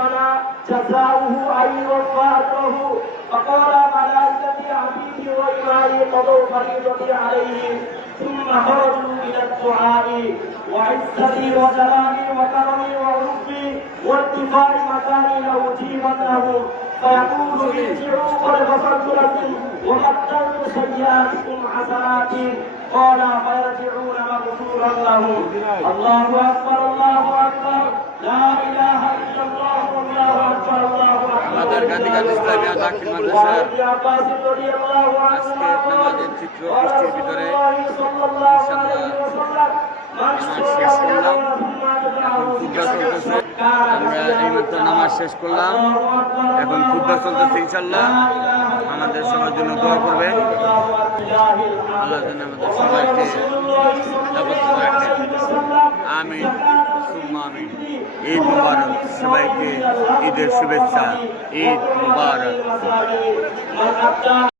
ربنا جزاؤه أن يوفى أجره فقال ملائكتي عبيدي وإمائي قضوا فريضتي عليهم ثم خرجوا إلى الدعاء وعزتي وجلالي وكرمي وعرفي وارتفاع مكاني لأجيبنهم فيقول ارجعوا قد غفرت لكم وبدلت سيئاتكم حسنات قال فيرجعون مغفورا لهم الله أكبر الله أكبر لا إله إلا الله والله أكبر الله أكبر আমাদের গান্ধীঘাট ইসলামিয়া দাখিল মাদ্রাসার আজকের নামাজের চিত্র বৃষ্টির ভিতরে শেষ করলাম। এখন খুতবা চলতেছে, আমরা এইমাত্র নামাজ শেষ করলাম, এখন খুতবা চলতেছে। ইনশাল্লাহ আমাদের সবার জন্য দোয়া করবেন, আল্লাহ যেন আমাদের সবাইকে হেফাজত রাখেন। আমিন সুম্মা আমিন। ঈদ মুবারক, সবাইকে ঈদের শুভেচ্ছা। ঈদ মুবারক।